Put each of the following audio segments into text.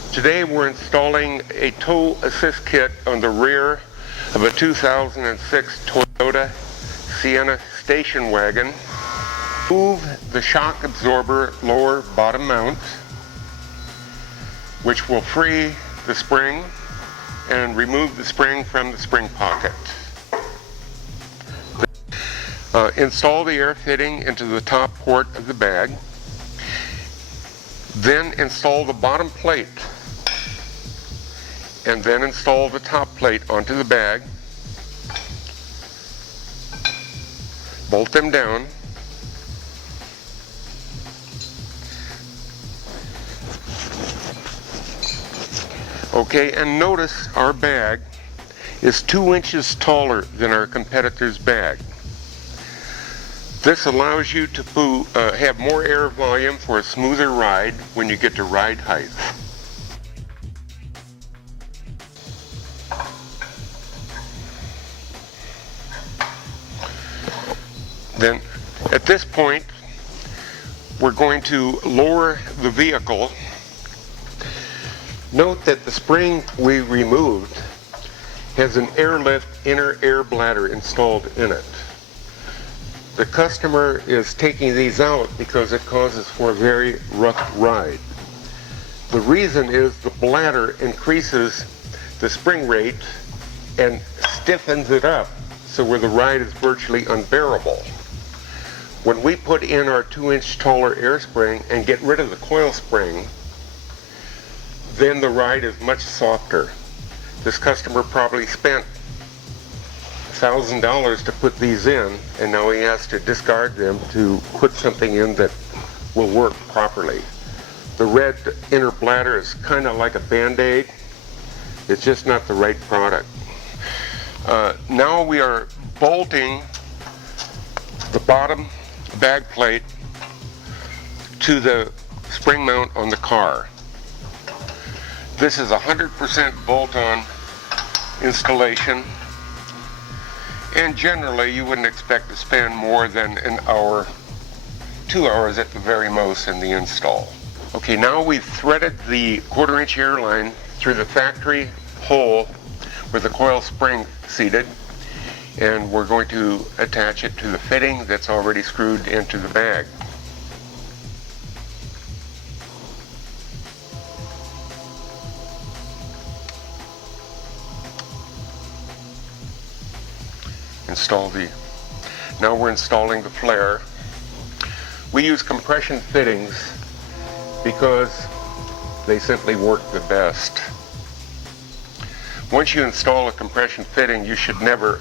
Today we're installing a tow assist kit on the rear of a 2006 Toyota Sienna station wagon. Move the shock absorber lower bottom mount, which will free the spring and remove the spring from the spring pocket. Install the air fitting into the top port of the bag. Then install the bottom plate, and then install the top plate onto the bag. Bolt them down. Okay, and notice our bag is 2 inches taller than our competitor's bag. This allows you to have more air volume for a smoother ride when you get to ride height. Then, at this point, we're going to lower the vehicle. Note that the spring we removed has an airlift inner air bladder installed in it. The customer is taking these out because it causes for a very rough ride. The reason is the bladder increases the spring rate and stiffens it up so where the ride is virtually unbearable. When we put in our 2-inch taller air spring and get rid of the coil spring, then the ride is much softer. This customer probably spent $1,000 to put these in, and now he has to discard them to put something in that will work properly. The red inner bladder is kind of like a Band-Aid. It's just not the right product. Now we are bolting the bottom bag plate to the spring mount on the car. This is a 100% bolt-on installation, and generally you wouldn't expect to spend more than an hour, 2 hours at the very most in the install. Okay, now we've threaded the 1/4 inch air line through the factory hole where the coil spring seated, and we're going to attach it to the fitting that's already screwed into the bag. Now we're installing the flare. We use compression fittings because they simply work the best. Once you install a compression fitting, you should never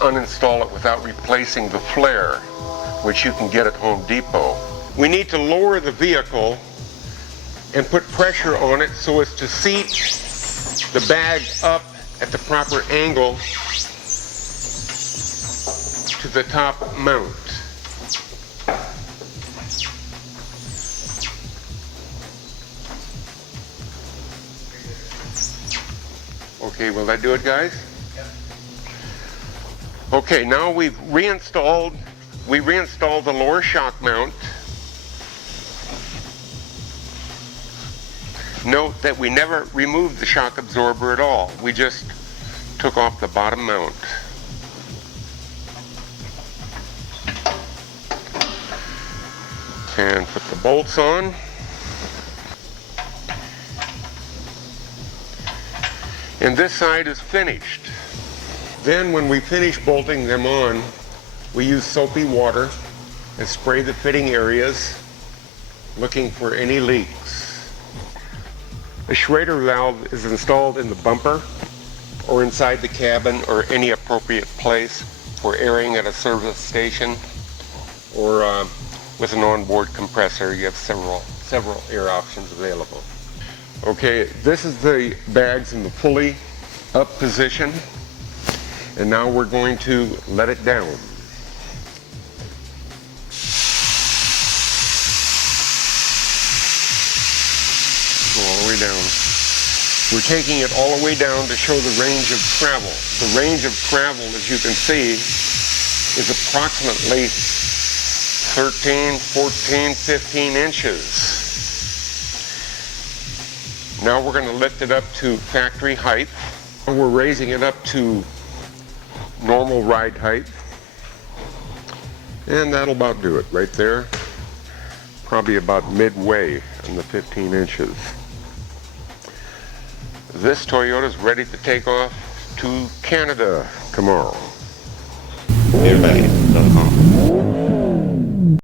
uninstall it without replacing the flare, which you can get at Home Depot. We need to lower the vehicle and put pressure on it so as to seat the bag up at the proper angle to the top mount. Okay, will that do it, guys? Okay, now we reinstalled the lower shock mount. Note that we never removed the shock absorber at all. We just took off the bottom mount. And put the bolts on. And this side is finished. Then when we finish bolting them on, we use soapy water and spray the fitting areas, looking for any leaks. A Schrader valve is installed in the bumper or inside the cabin or any appropriate place for airing at a service station, or with an onboard compressor. You have several air options available. Okay, this is the bags in the fully up position, and now we're going to let it down. Go all the way down. We're taking it all the way down to show the range of travel. The range of travel, as you can see, is approximately 13, 14, 15 inches. Now we're going to lift it up to factory height. We're raising it up to normal ride height. And that'll about do it right there. Probably about midway on the 15 inches. This Toyota is ready to take off to Canada tomorrow. Airbag.com